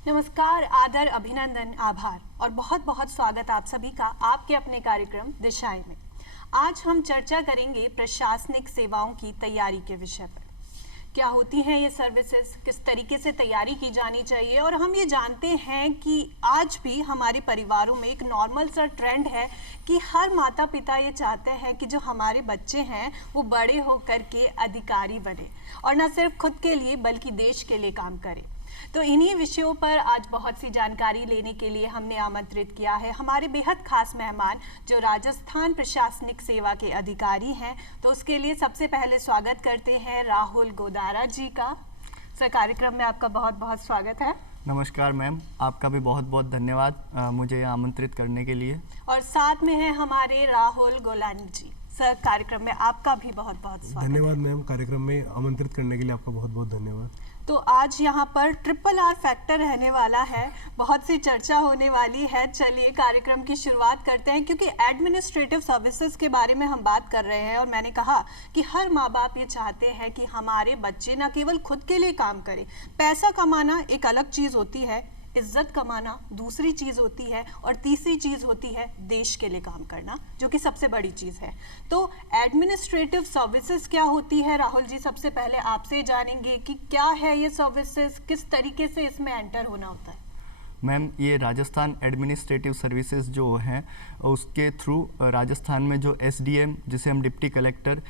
नमस्कार, आदर, अभिनंदन, आभार और बहुत बहुत स्वागत आप सभी का आपके अपने कार्यक्रम दिशाएं में। आज हम चर्चा करेंगे प्रशासनिक सेवाओं की तैयारी के विषय पर। क्या होती हैं ये सर्विसेज, किस तरीके से तैयारी की जानी चाहिए, और हम ये जानते हैं कि आज भी हमारे परिवारों में एक नॉर्मल सा ट्रेंड है कि हर माता पिता ये चाहते हैं कि जो हमारे बच्चे हैं वो बड़े होकर के अधिकारी बने और न सिर्फ खुद के लिए बल्कि देश के लिए काम करें। तो इन्हीं विषयों पर आज बहुत सी जानकारी लेने के लिए हमने आमंत्रित किया है हमारे बेहद खास मेहमान जो राजस्थान प्रशासनिक सेवा के अधिकारी हैं। तो उसके लिए सबसे पहले स्वागत करते हैं राहुल गोदारा जी का। सर, कार्यक्रम में आपका बहुत बहुत स्वागत है। नमस्कार मैम, आपका भी बहुत बहुत धन्यवाद मुझे यहाँ आमंत्रित करने के लिए। और साथ में है हमारे राहुल गोलानी जी। सर, कार्यक्रम में आपका भी बहुत बहुत स्वागत। धन्यवाद मैम, कार्यक्रम में आमंत्रित करने के लिए आपका बहुत बहुत धन्यवाद। तो आज यहाँ पर RRR फैक्टर रहने वाला है, बहुत सी चर्चा होने वाली है। चलिए कार्यक्रम की शुरुआत करते हैं, क्योंकि एडमिनिस्ट्रेटिव सर्विसेज के बारे में हम बात कर रहे हैं और मैंने कहा कि हर माँ बाप ये चाहते हैं कि हमारे बच्चे न केवल खुद के लिए काम करें। पैसा कमाना एक अलग चीज़ होती है, इज्जत कमाना दूसरी चीज़ होती है, और तीसरी चीज़ होती है देश के लिए काम करना, जो कि सबसे बड़ी चीज़ है। तो एडमिनिस्ट्रेटिव सर्विसेज क्या होती है, राहुल जी सबसे पहले आपसे जानेंगे कि क्या है ये सर्विसेज, किस तरीके से इसमें एंटर होना होता है। मैम, ये राजस्थान एडमिनिस्ट्रेटिव सर्विसेज जो हैं उसके थ्रू राजस्थान में जो SDM, जिसे हम डिप्टी कलेक्टर,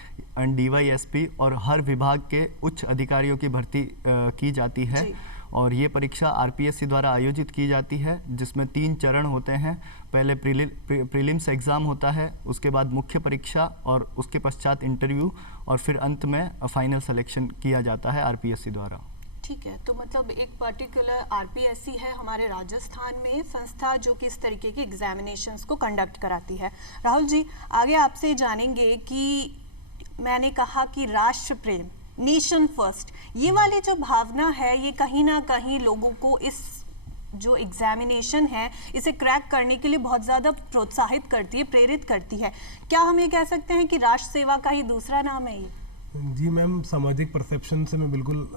DYSP और हर विभाग के उच्च अधिकारियों की भर्ती की जाती है। और ये परीक्षा RPSC द्वारा आयोजित की जाती है, जिसमें 3 चरण होते हैं। पहले प्रीलिम्स एग्ज़ाम होता है, उसके बाद मुख्य परीक्षा और उसके पश्चात इंटरव्यू, और फिर अंत में फाइनल सिलेक्शन किया जाता है RPSC द्वारा। ठीक है, तो मतलब एक पर्टिकुलर RPSC है हमारे राजस्थान में संस्था जो कि इस तरीके के एग्जामिनेशंस को कंडक्ट कराती है। राहुल जी, आगे आपसे जानेंगे कि मैंने कहा कि राष्ट्र प्रेम, नेशन फर्स्ट, ये वाली जो भावना है ये कहीं ना कहीं लोगों को इस जो एग्जामिनेशन है इसे क्रैक करने के लिए बहुत ज़्यादा प्रोत्साहित करती है, प्रेरित करती है। क्या हम ये कह सकते हैं कि राष्ट्र सेवा का ही दूसरा नाम है ये? जी मैम, सामाजिक परसेप्शन से मैं बिल्कुल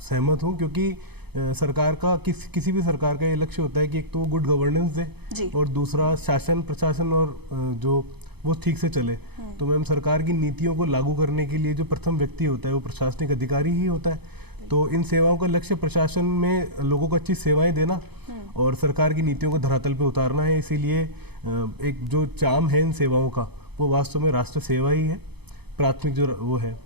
सहमत हूँ, क्योंकि सरकार का किसी भी सरकार का ये लक्ष्य होता है कि एक तो गुड गवर्नेंस दे और दूसरा शासन प्रशासन और जो वो ठीक से चले। तो मैम, सरकार की नीतियों को लागू करने के लिए जो प्रथम व्यक्ति होता है वो प्रशासनिक अधिकारी ही होता है। तो इन सेवाओं का लक्ष्य प्रशासन में लोगों को अच्छी सेवाएं देना और सरकार की नीतियों को धरातल पे उतारना है। इसीलिए एक जो चार्म है इन सेवाओं का वो वास्तव में राष्ट्र सेवा ही है, प्राथमिक जो वो है।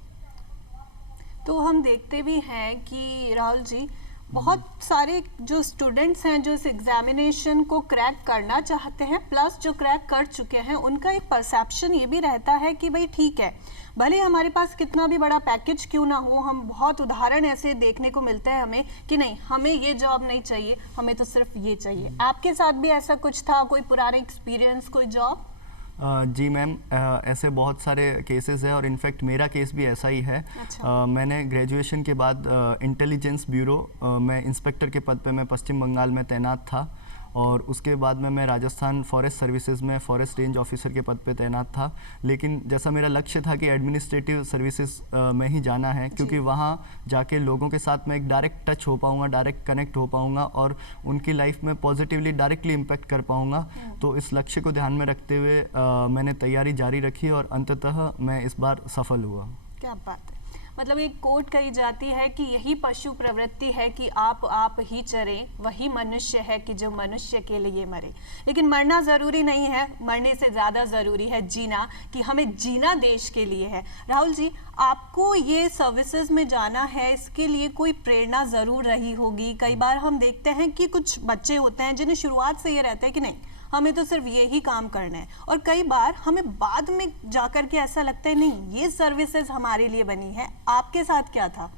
तो हम देखते भी हैं कि राहुल जी बहुत सारे जो स्टूडेंट्स हैं जो इस एग्जामिनेशन को क्रैक करना चाहते हैं, प्लस जो क्रैक कर चुके हैं, उनका एक परसेप्शन ये भी रहता है कि भाई ठीक है, भले हमारे पास कितना भी बड़ा पैकेज क्यों ना हो, हम बहुत उदाहरण ऐसे देखने को मिलते हैं हमें कि नहीं, हमें ये जॉब नहीं चाहिए, हमें तो सिर्फ ये चाहिए। आपके साथ भी ऐसा कुछ था, कोई पुराना एक्सपीरियंस, कोई जॉब? जी मैम, ऐसे बहुत सारे केसेस हैं और इनफैक्ट मेरा केस भी ऐसा ही है। अच्छा। मैंने ग्रेजुएशन के बाद इंटेलिजेंस ब्यूरो में इंस्पेक्टर के पद पे मैं पश्चिम बंगाल में तैनात था, और उसके बाद में मैं राजस्थान फॉरेस्ट सर्विसेज में फॉरेस्ट रेंज ऑफिसर के पद पे तैनात था। लेकिन जैसा मेरा लक्ष्य था कि एडमिनिस्ट्रेटिव सर्विसेज में ही जाना है, क्योंकि वहाँ जाके लोगों के साथ मैं एक डायरेक्ट टच हो पाऊँगा, डायरेक्ट कनेक्ट हो पाऊँगा और उनकी लाइफ में पॉजिटिवली डायरेक्टली इम्पैक्ट कर पाऊँगा। तो इस लक्ष्य को ध्यान में रखते हुए मैंने तैयारी जारी रखी और अंततः मैं इस बार सफल हुआ। क्या बात है, मतलब एक कोट कही जाती है कि यही पशु प्रवृत्ति है कि आप ही चरें, वही मनुष्य है कि जो मनुष्य के लिए मरे। लेकिन मरना ज़रूरी नहीं है, मरने से ज़्यादा ज़रूरी है जीना, कि हमें जीना देश के लिए है। राहुल जी, आपको ये सर्विसेज में जाना है, इसके लिए कोई प्रेरणा ज़रूर रही होगी। कई बार हम देखते हैं कि कुछ बच्चे होते हैं जिन्हें शुरुआत से ये रहता है कि नहीं, हमें तो सिर्फ यही काम करना है, और कई बार हमें बाद में जाकर के ऐसा लगता है नहीं, ये सर्विसेज हमारे लिए बनी है। आपके साथ क्या था?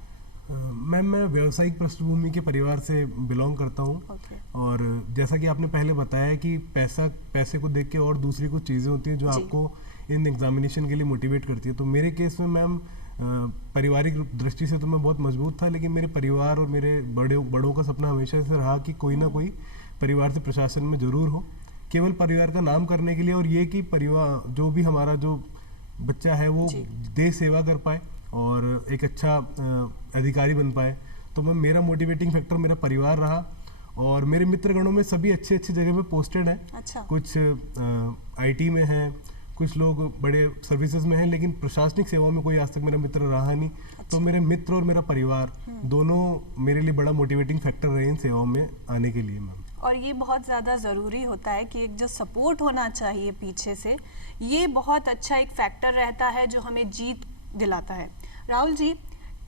मैम, मैं व्यावसायिक पृष्ठभूमि के परिवार से बिलोंग करता हूँ। और जैसा कि आपने पहले बताया कि पैसे को देख के और दूसरी कुछ चीज़ें होती हैं जो आपको इन एग्जामिनेशन के लिए मोटिवेट करती है। तो मेरे केस में मैम, पारिवारिक दृष्टि से तो मैं बहुत मजबूत था, लेकिन मेरे परिवार और मेरे बड़ों का सपना हमेशा से रहा कि कोई ना कोई परिवार से प्रशासन में ज़रूर हो, केवल परिवार का नाम करने के लिए, और ये कि परिवार जो भी हमारा जो बच्चा है वो देश सेवा कर पाए और एक अच्छा अधिकारी बन पाए। तो मैं, मेरा मोटिवेटिंग फैक्टर मेरा परिवार रहा और मेरे मित्रगणों में सभी अच्छी अच्छी जगह पे पोस्टेड हैं। अच्छा। कुछ आईटी में हैं, कुछ लोग बड़े सर्विसेज में हैं, लेकिन प्रशासनिक सेवाओं में कोई आज तक मेरा मित्र रहा नहीं। तो मेरे मित्र और मेरा परिवार दोनों मेरे लिए बड़ा मोटिवेटिंग फैक्टर रहे इन सेवाओं में आने के लिए मैम। और ये बहुत ज़्यादा ज़रूरी होता है कि एक जो सपोर्ट होना चाहिए पीछे से, ये बहुत अच्छा एक फैक्टर रहता है जो हमें जीत दिलाता है। राहुल जी,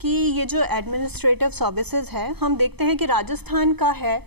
कि ये जो एडमिनिस्ट्रेटिव सर्विसेज है, हम देखते हैं कि राजस्थान का है,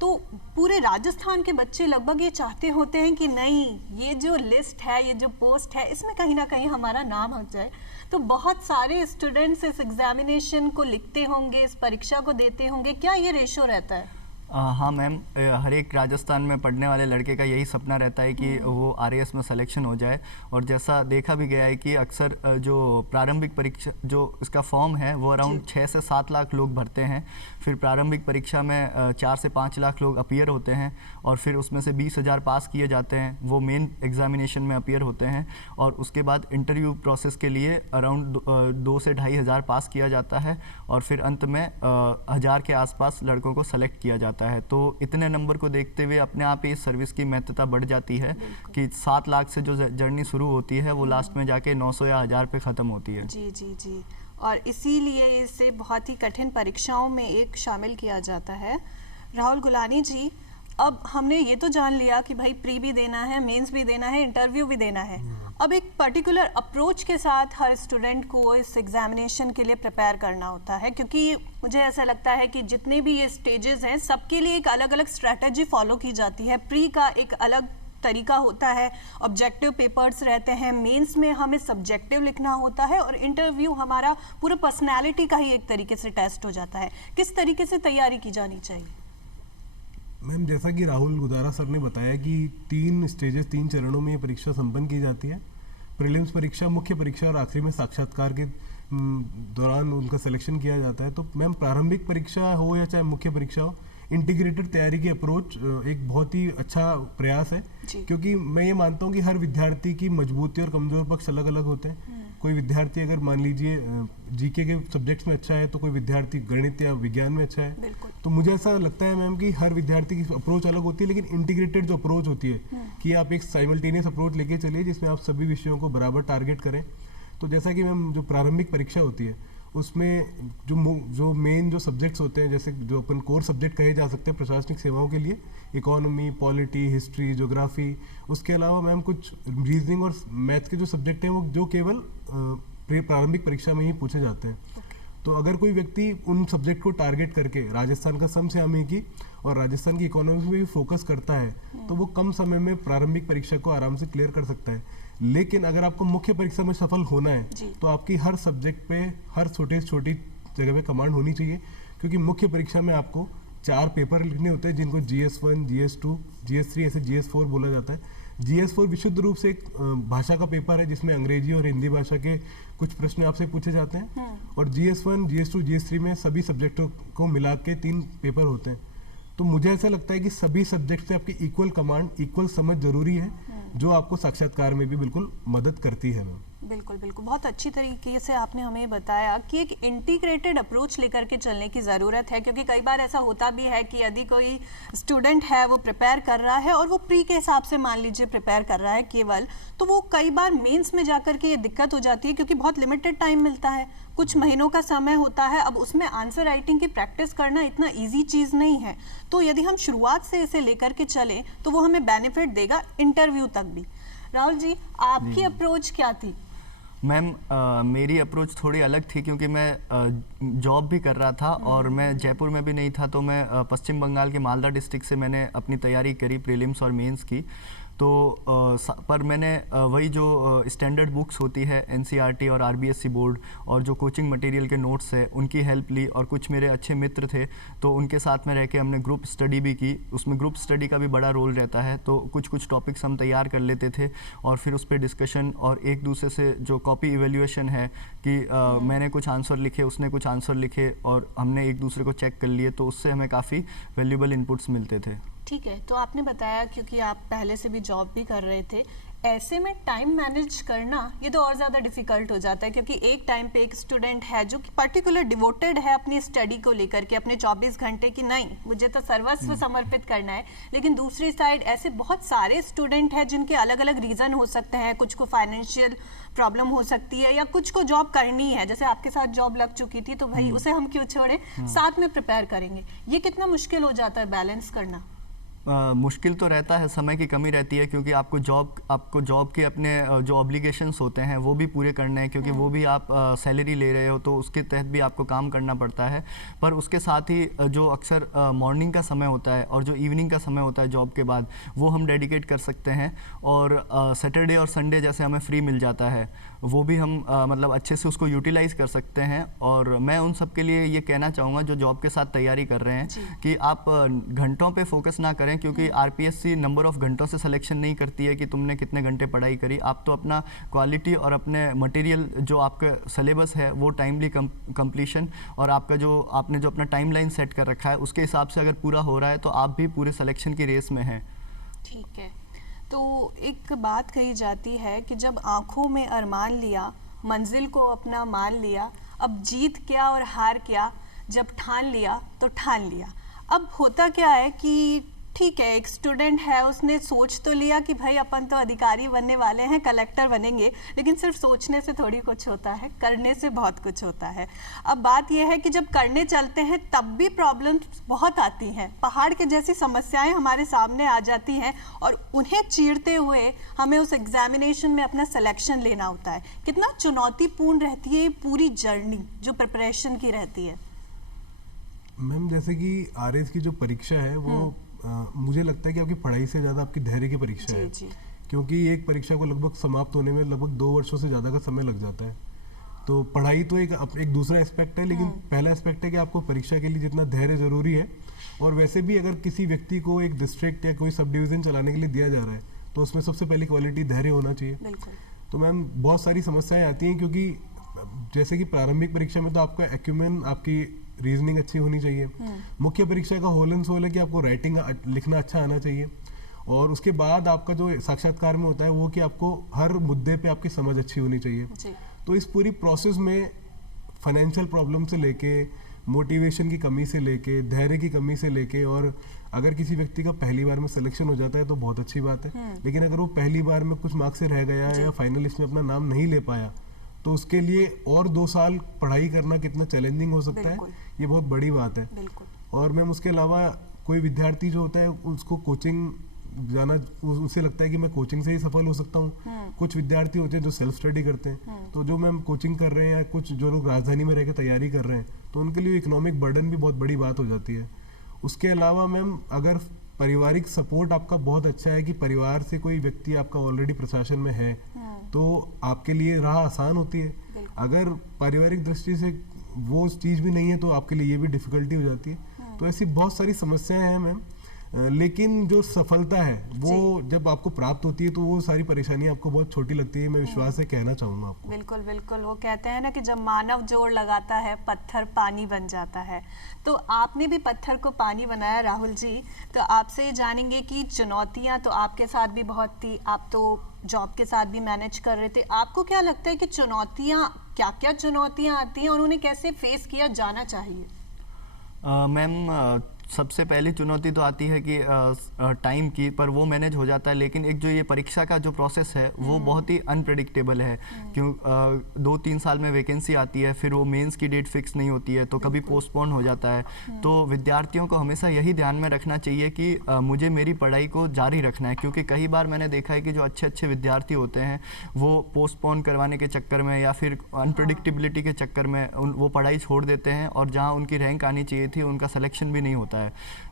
तो पूरे राजस्थान के बच्चे लगभग ये चाहते होते हैं कि नहीं, ये जो लिस्ट है, ये जो पोस्ट है, इसमें कहीं ना कहीं हमारा नाम आ जाए। तो बहुत सारे स्टूडेंट्स इस एग्जामिनेशन को लिखते होंगे, इस परीक्षा को देते होंगे, क्या ये रेशो रहता है? हाँ मैम, हर एक राजस्थान में पढ़ने वाले लड़के का यही सपना रहता है कि वो आरएएस में सिलेक्शन हो जाए। और जैसा देखा भी गया है कि अक्सर जो प्रारंभिक परीक्षा जो इसका फॉर्म है वो अराउंड 6 से 7 लाख लोग भरते हैं। फिर प्रारंभिक परीक्षा में 4 से 5 लाख लोग अपीयर होते हैं और फिर उसमें से 20,000 पास किए जाते हैं, वो मेन एग्जामिनेशन में अपीयर होते हैं। और उसके बाद इंटरव्यू प्रोसेस के लिए अराउंड 2 से 2,500 पास किया जाता है और फिर अंत में 1,000 के आसपास लड़कों को सेलेक्ट किया जाता है। तो इतने नंबर को देखते हुए अपने आप ही इस सर्विस की महत्वता बढ़ जाती है कि 7 लाख से जो जर्नी शुरू होती है वो लास्ट में जाके 900 या 1,000 पे ख़त्म होती है। जी जी जी। और इसीलिए इसे बहुत ही कठिन परीक्षाओं में एक शामिल किया जाता है। राहुल गुलानी जी, अब हमने ये तो जान लिया कि भाई प्री भी देना है, मेंस भी देना है, इंटरव्यू भी देना है। अब एक पर्टिकुलर अप्रोच के साथ हर स्टूडेंट को इस एग्जामिनेशन के लिए प्रिपेयर करना होता है, क्योंकि मुझे ऐसा लगता है कि जितने भी ये स्टेजेस हैं सबके लिए एक अलग अलग स्ट्रैटेजी फॉलो की जाती है। प्री का एक अलग तरीका होता है, ऑब्जेक्टिव पेपर्स रहते हैं, मेंस में हमें सब्जेक्टिव लिखना होता है और इंटरव्यू हमारा पूरा पर्सनैलिटी का ही एक तरीके से टेस्ट हो जाता है। किस तरीके से तैयारी की जानी चाहिए? मैम, जैसा कि राहुल गुदारा सर ने बताया कि 3 स्टेजेस 3 चरणों में ये परीक्षा संपन्न की जाती है। प्रीलिम्स परीक्षा, मुख्य परीक्षा और आखिरी में साक्षात्कार के दौरान उनका सिलेक्शन किया जाता है। तो मैम, प्रारंभिक परीक्षा हो या चाहे मुख्य परीक्षा हो, इंटीग्रेटेड तैयारी की अप्रोच एक बहुत ही अच्छा प्रयास है, क्योंकि मैं ये मानता हूँ कि हर विद्यार्थी की मजबूती और कमजोर पक्ष अलग अलग होते हैं। कोई विद्यार्थी अगर मान लीजिए जीके के सब्जेक्ट्स में अच्छा है, तो कोई विद्यार्थी गणित या विज्ञान में अच्छा है। तो मुझे ऐसा लगता है मैम कि हर विद्यार्थी की अप्रोच अलग होती है, लेकिन इंटीग्रेटेड जो अप्रोच होती है कि आप एक साइमल्टेनियस अप्रोच लेके चलिए जिसमें आप सभी विषयों को बराबर टारगेट करें। तो जैसा कि मैम, जो प्रारंभिक परीक्षा होती है उसमें जो मेन जो सब्जेक्ट्स होते हैं, जैसे जो अपन कोर सब्जेक्ट कहे जा सकते हैं प्रशासनिक सेवाओं के लिए, इकोनॉमी, पॉलिटी, हिस्ट्री, ज्योग्राफी, उसके अलावा मैम कुछ रीजनिंग और मैथ्स के जो सब्जेक्ट हैं वो जो केवल प्रारंभिक परीक्षा में ही पूछे जाते हैं। तो अगर कोई व्यक्ति उन सब्जेक्ट को टारगेट करके राजस्थान का समसामयिकी और राजस्थान की इकोनॉमी में भी फोकस करता है तो वो कम समय में प्रारंभिक परीक्षा को आराम से क्लियर कर सकता है। लेकिन अगर आपको मुख्य परीक्षा में सफल होना है तो आपकी हर सब्जेक्ट पे, हर छोटी जगह पे कमांड होनी चाहिए, क्योंकि मुख्य परीक्षा में आपको 4 पेपर लिखने होते हैं जिनको GS1, GS2, GS3 ऐसे GS4 बोला जाता है। GS4 विशुद्ध रूप से एक भाषा का पेपर है जिसमें अंग्रेजी और हिंदी भाषा के कुछ प्रश्न आपसे पूछे जाते हैं। और GS1, GS2, GS3 में सभी सब्जेक्टों को मिला के 3 पेपर होते हैं। तो मुझे ऐसा लगता है कि सभी सब्जेक्ट से आपकी इक्वल कमांड, इक्वल समझ जरूरी है, जो आपको साक्षात्कार में भी बिल्कुल मदद करती है मैम। बिल्कुल बिल्कुल, बहुत अच्छी तरीके से आपने हमें बताया कि एक इंटीग्रेटेड अप्रोच लेकर के चलने की ज़रूरत है, क्योंकि कई बार ऐसा होता भी है कि यदि कोई स्टूडेंट है वो प्रिपेयर कर रहा है और वो प्री के हिसाब से मान लीजिए प्रिपेयर कर रहा है केवल, तो वो कई बार मेंस में जाकर के ये दिक्कत हो जाती है, क्योंकि बहुत लिमिटेड टाइम मिलता है, कुछ महीनों का समय होता है। अब उसमें आंसर राइटिंग की प्रैक्टिस करना इतना ईजी चीज़ नहीं है। तो यदि हम शुरुआत से इसे लेकर के चलें तो वो हमें बेनिफिट देगा इंटरव्यू तक भी। राहुल जी, आपकी अप्रोच क्या थी? मैम, मेरी अप्रोच थोड़ी अलग थी, क्योंकि मैं जॉब भी कर रहा था और मैं जयपुर में भी नहीं था। तो मैं पश्चिम बंगाल के मालदा डिस्ट्रिक्ट से मैंने अपनी तैयारी करी प्रीलिम्स और मेंस की। तो पर मैंने वही जो स्टैंडर्ड बुक्स होती है NCERT और RBSC बोर्ड और जो कोचिंग मटेरियल के नोट्स है उनकी हेल्प ली, और कुछ मेरे अच्छे मित्र थे तो उनके साथ में रह के हमने ग्रुप स्टडी भी की। उसमें ग्रुप स्टडी का भी बड़ा रोल रहता है, तो कुछ टॉपिक्स हम तैयार कर लेते थे और फिर उस पर डिस्कशन और एक दूसरे से जो कॉपी इवेल्यूएशन है कि मैंने कुछ आंसर लिखे, उसने कुछ आंसर लिखे और हमने एक दूसरे को चेक कर लिए, तो उससे हमें काफ़ी वैल्यूएबल इनपुट्स मिलते थे। ठीक है, तो आपने बताया क्योंकि आप पहले से भी जॉब भी कर रहे थे, ऐसे में टाइम मैनेज करना ये तो और ज़्यादा डिफिकल्ट हो जाता है, क्योंकि एक टाइम पे एक स्टूडेंट है जो कि पर्टिकुलर डिवोटेड है अपनी स्टडी को लेकर के, अपने 24 घंटे की नहीं मुझे तो सर्वस्व समर्पित करना है, लेकिन दूसरी साइड ऐसे बहुत सारे स्टूडेंट हैं जिनके अलग अलग रीज़न हो सकते हैं, कुछ को फाइनेंशियल प्रॉब्लम हो सकती है या कुछ को जॉब करनी है, जैसे आपके साथ जॉब लग चुकी थी तो भाई उसे हम क्यों छोड़े, साथ में प्रिपेयर करेंगे। ये कितना मुश्किल हो जाता है बैलेंस करना? मुश्किल तो रहता है, समय की कमी रहती है, क्योंकि आपको जॉब के अपने जो ऑब्लिगेशंस होते हैं वो भी पूरे करने हैं, क्योंकि वो भी आप सैलरी ले रहे हो तो उसके तहत भी आपको काम करना पड़ता है। पर उसके साथ ही जो अक्सर मॉर्निंग का समय होता है और जो इवनिंग का समय होता है जॉब के बाद, वो हम डेडिकेट कर सकते हैं। और सैटरडे और संडे जैसे हमें फ्री मिल जाता है, वो भी हम मतलब अच्छे से उसको यूटिलाइज कर सकते हैं। और मैं उन सब के लिए ये कहना चाहूँगा जो जॉब के साथ तैयारी कर रहे हैं कि आप घंटों पे फोकस ना करें, क्योंकि आरपीएससी नंबर ऑफ घंटों से सिलेक्शन नहीं करती है कि तुमने कितने घंटे पढ़ाई करी। आप तो अपना क्वालिटी और अपने मटेरियल जो आपका सिलेबस है वो टाइमली कंप्लीशन और आपका जो आपने जो अपना टाइमलाइन सेट कर रखा है उसके हिसाब से अगर पूरा हो रहा है तो आप भी पूरे सिलेक्शन की रेस में हैं। ठीक है, तो एक बात कही जाती है कि जब आंखों में अरमान लिया, मंजिल को अपना मान लिया, अब जीत क्या और हार क्या, जब ठान लिया तो ठान लिया। अब होता क्या है कि ठीक है, एक स्टूडेंट है, उसने सोच तो लिया कि भाई अपन तो अधिकारी बनने वाले हैं, कलेक्टर बनेंगे, लेकिन सिर्फ सोचने से थोड़ी कुछ होता है, करने से बहुत कुछ होता है। अब बात यह है कि जब करने चलते हैं तब भी प्रॉब्लम्स बहुत आती हैं, पहाड़ के जैसी समस्याएं हमारे सामने आ जाती हैं और उन्हें चीरते हुए हमें उस एग्जामिनेशन में अपना सिलेक्शन लेना होता है। कितना चुनौतीपूर्ण रहती है ये पूरी जर्नी जो प्रिपरेशन की रहती है? मैम, जैसे कि आरएस की जो परीक्षा है वो मुझे लगता है कि आपकी पढ़ाई से ज़्यादा आपकी धैर्य की परीक्षा है, क्योंकि एक परीक्षा को लगभग समाप्त होने में लगभग 2 वर्षों से ज़्यादा का समय लग जाता है। तो पढ़ाई तो एक दूसरा एस्पेक्ट है, लेकिन पहला एस्पेक्ट है कि आपको परीक्षा के लिए जितना धैर्य ज़रूरी है, और वैसे भी अगर किसी व्यक्ति को एक डिस्ट्रिक्ट या कोई सब डिवीज़न चलाने के लिए दिया जा रहा है तो उसमें सबसे पहली क्वालिटी धैर्य होना चाहिए। तो मैम बहुत सारी समस्याएँ आती हैं, क्योंकि जैसे कि प्रारंभिक परीक्षा में तो आपका एक्यूमेन, आपकी रीजनिंग अच्छी होनी चाहिए। मुख्य परीक्षा का होल एंड सोल है कि आपको राइटिंग लिखना अच्छा आना चाहिए, और उसके बाद आपका जो साक्षात्कार में होता है वो कि आपको हर मुद्दे पे आपकी समझ अच्छी होनी चाहिए। तो इस पूरी प्रोसेस में फाइनेंशियल प्रॉब्लम से लेके, मोटिवेशन की कमी से लेके, धैर्य की कमी से लेके, और अगर किसी व्यक्ति का पहली बार में सिलेक्शन हो जाता है तो बहुत अच्छी बात है, लेकिन अगर वो पहली बार में कुछ मार्क्स से रह गया या फाइनल लिस्ट में अपना नाम नहीं ले पाया तो उसके लिए और 2 साल पढ़ाई करना कितना चैलेंजिंग हो सकता है, ये बहुत बड़ी बात है। और मैम उसके अलावा कोई विद्यार्थी जो होता है उसको कोचिंग जाना, उसे लगता है कि मैं कोचिंग से ही सफल हो सकता हूँ। कुछ विद्यार्थी होते हैं जो सेल्फ स्टडी करते हैं, तो जो मैम कोचिंग कर रहे हैं या कुछ जो लोग राजधानी में रह के तैयारी कर रहे हैं तो उनके लिए इकोनॉमिक बर्डन भी बहुत बड़ी बात हो जाती है। उसके अलावा मैम अगर पारिवारिक सपोर्ट आपका बहुत अच्छा है कि परिवार से कोई व्यक्ति आपका ऑलरेडी प्रशासन में है तो आपके लिए राह आसान होती है। अगर पारिवारिक दृष्टि से वो चीज़ भी नहीं है तो आपके लिए ये भी डिफिकल्टी हो जाती है। तो ऐसी बहुत सारी समस्याएं हैं मैम, लेकिन जो सफलता है वो जब आपको प्राप्त होती है तो वो सारी परेशानियां आपको बहुत छोटी लगती है। मैं विश्वास से कहना चाहूँगा आपको। बिल्कुल बिल्कुल, वो कहते हैं ना कि जब मानव जोर लगाता है पत्थर पानी बन जाता है, तो आपने भी पत्थर को पानी बनाया राहुल जी। तो आपसे जानेंगे कि चुनौतियां तो आपके साथ भी बहुत थी, आप तो जॉब के साथ भी मैनेज कर रहे थे, आपको क्या लगता है कि चुनौतियां, क्या क्या चुनौतियां आती हैं और उन्हें कैसे फेस किया जाना चाहिए? मैम सबसे पहली चुनौती तो आती है कि टाइम की, पर वो मैनेज हो जाता है, लेकिन एक जो ये परीक्षा का जो प्रोसेस है वो बहुत ही अनप्रेडिक्टेबल है। क्यों 2-3 साल में वैकेंसी आती है, फिर वो मेंस की डेट फिक्स नहीं होती है, तो कभी पोस्टपोन हो जाता है। तो विद्यार्थियों को हमेशा यही ध्यान में रखना चाहिए कि मुझे मेरी पढ़ाई को जारी रखना है, क्योंकि कई बार मैंने देखा है कि जो अच्छे अच्छे विद्यार्थी होते हैं वो पोस्टपोन करवाने के चक्कर में या फिर अनप्रेडिक्टेबिलिटी के चक्कर में वो पढ़ाई छोड़ देते हैं, और जहाँ उनकी रैंक आनी चाहिए थी उनका सिलेक्शन भी नहीं होता है।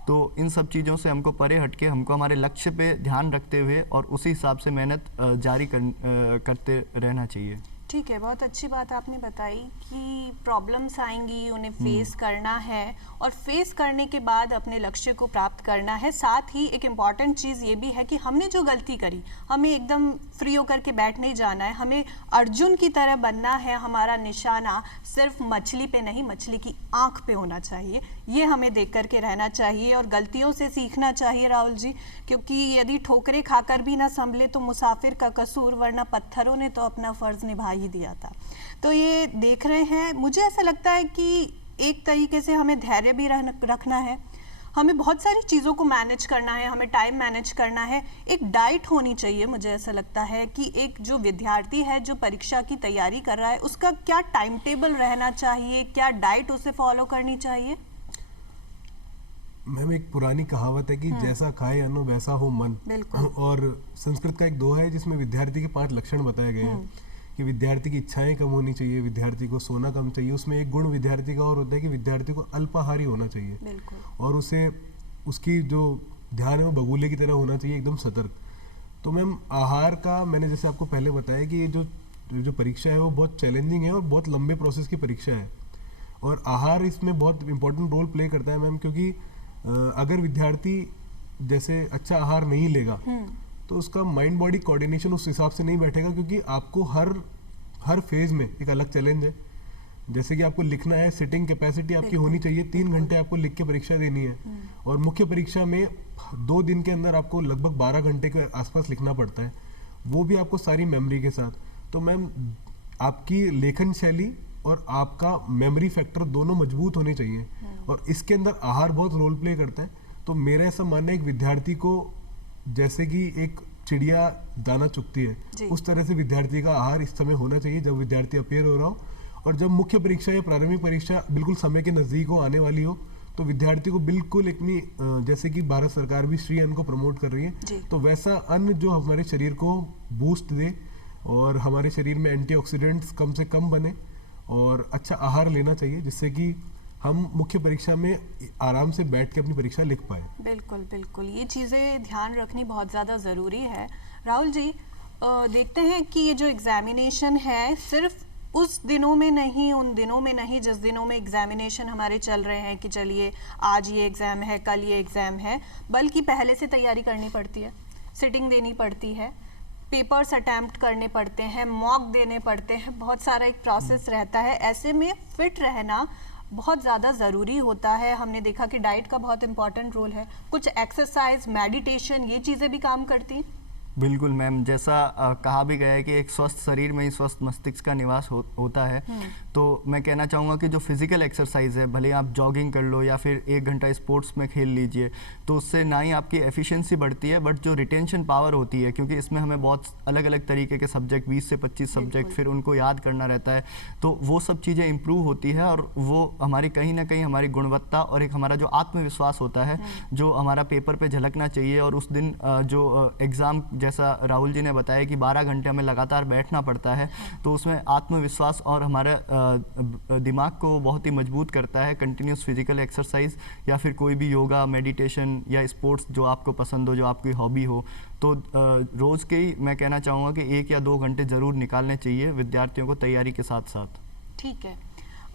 तो इन सब चीज़ों से हमको परे हटके हमको हमारे लक्ष्य पे ध्यान रखते हुए और उसी हिसाब से मेहनत जारी करते रहना चाहिए। ठीक है, बहुत अच्छी बात आपने बताई कि प्रॉब्लम्स आएंगी, उन्हें फेस करना है और फेस करने के बाद अपने लक्ष्य को प्राप्त करना है। साथ ही एक इम्पॉर्टेंट चीज़ ये भी है कि हमने जो गलती करी, हमें एकदम फ्री होकर के बैठ नहीं जाना है, हमें अर्जुन की तरह बनना है। हमारा निशाना सिर्फ मछली पे नहीं, मछली की आंख पे होना चाहिए। ये हमें देख करके रहना चाहिए और गलतियों से सीखना चाहिए राहुल जी, क्योंकि यदि ठोकरें खाकर भी ना संभले तो मुसाफिर का कसूर, वरना पत्थरों ने तो अपना फर्ज निभा ही दिया था। तो ये देख रहे हैं, मुझे ऐसा लगता है कि एक तरीके से हमें धैर्य भी रखना है, हमें बहुत सारी चीज़ों को मैनेज करना है, हमें टाइम मैनेज करना है, एक डाइट होनी चाहिए। मुझे ऐसा लगता है कि एक जो विद्यार्थी है जो परीक्षा की तैयारी कर रहा है, उसका क्या टाइम टेबल रहना चाहिए, क्या डाइट उसे फॉलो करनी चाहिए? मैम, एक पुरानी कहावत है कि जैसा खाए अन्न वैसा हो मन। और संस्कृत का एक दोहा है जिसमें विद्यार्थी के 5 लक्षण बताए गए हैं कि विद्यार्थी की इच्छाएं कम होनी चाहिए, विद्यार्थी को सोना कम चाहिए। उसमें एक गुण विद्यार्थी का और होता है कि विद्यार्थी को अल्पाहारी होना चाहिए और उसे उसकी जो ध्यान है वो बगुले की तरह होना चाहिए, एकदम सतर्क। तो मैम, आहार का मैंने जैसे आपको पहले बताया कि ये जो परीक्षा है वो बहुत चैलेंजिंग है और बहुत लंबे प्रोसेस की परीक्षा है और आहार इसमें बहुत इंपॉर्टेंट रोल प्ले करता है मैम, क्योंकि अगर विद्यार्थी जैसे अच्छा आहार नहीं लेगा तो उसका माइंड बॉडी कोऑर्डिनेशन उस हिसाब से नहीं बैठेगा, क्योंकि आपको हर फेज में एक अलग चैलेंज है। जैसे कि आपको लिखना है, सिटिंग कैपेसिटी आपकी होनी चाहिए, 3 घंटे आपको लिख के परीक्षा देनी है और मुख्य परीक्षा में 2 दिन के अंदर आपको लगभग 12 घंटे के आसपास लिखना पड़ता है, वो भी आपको सारी मेमोरी के साथ। तो मैम, आपकी लेखन शैली और आपका मेमोरी फैक्टर दोनों मजबूत होने चाहिए और इसके अंदर आहार बहुत रोल प्ले करता है। तो मेरा ऐसा मानना है, एक विद्यार्थी को जैसे कि एक चिड़िया दाना चुगती है, उस तरह से विद्यार्थी का आहार इस समय होना चाहिए जब विद्यार्थी अपेयर हो रहा हो। और जब मुख्य परीक्षा या प्रारंभिक परीक्षा बिल्कुल समय के नज़दीक हो, आने वाली हो, तो विद्यार्थी को बिल्कुल इतनी जैसे कि भारत सरकार भी श्री अन्न को प्रमोट कर रही है, तो वैसा अन्न जो हमारे शरीर को बूस्ट दे और हमारे शरीर में एंटीऑक्सीडेंट्स कम से कम बने और अच्छा आहार लेना चाहिए, जिससे कि हम मुख्य परीक्षा में आराम से बैठ के अपनी परीक्षा लिख पाए। बिल्कुल बिल्कुल, ये चीज़ें ध्यान रखनी बहुत ज़्यादा ज़रूरी है। राहुल जी, देखते हैं कि ये जो एग्जामिनेशन है सिर्फ उस दिनों में नहीं, उन दिनों में नहीं जिस दिनों में एग्जामिनेशन हमारे चल रहे हैं कि चलिए आज ये एग्ज़ाम है, कल ये एग्ज़ाम है, बल्कि पहले से तैयारी करनी पड़ती है, सिटिंग देनी पड़ती है, पेपर्स अटैम्प्ट करने पड़ते हैं, मॉक देने पड़ते हैं, बहुत सारा एक प्रोसेस रहता है। ऐसे में फिट रहना बहुत ज़्यादा ज़रूरी होता है। हमने देखा कि डाइट का बहुत इंपॉर्टेंट रोल है, कुछ एक्सरसाइज, मेडिटेशन, ये चीज़ें भी काम करती हैं। बिल्कुल मैम, जैसा कहा भी गया है कि एक स्वस्थ शरीर में ही स्वस्थ मस्तिष्क का निवास होता है। तो मैं कहना चाहूँगा कि जो फिजिकल एक्सरसाइज है, भले आप जॉगिंग कर लो या फिर 1 घंटा स्पोर्ट्स में खेल लीजिए, तो उससे ना ही आपकी एफिशिएंसी बढ़ती है बट जो रिटेंशन पावर होती है, क्योंकि इसमें हमें बहुत अलग अलग तरीके के सब्जेक्ट, 20 से 25 सब्जेक्ट, फिर उनको याद करना रहता है, तो वो सब चीज़ें इम्प्रूव होती है और वो हमारी कहीं ना कहीं हमारी गुणवत्ता और एक हमारा जो आत्मविश्वास होता है जो हमारा पेपर पे झलकना चाहिए। और उस दिन जो एग्ज़ाम, जैसा राहुल जी ने बताया कि 12 घंटे हमें लगातार बैठना पड़ता है, तो उसमें आत्मविश्वास और हमारे दिमाग को बहुत ही मजबूत करता है कंटिन्यूस फिजिकल एक्सरसाइज या फिर कोई भी योगा, मेडिटेशन या स्पोर्ट्स जो आपको पसंद हो, जो आपकी हॉबी हो। तो रोज़ के ही मैं कहना चाहूँगा कि 1 या 2 घंटे ज़रूर निकालने चाहिए विद्यार्थियों को तैयारी के साथ साथ। ठीक है,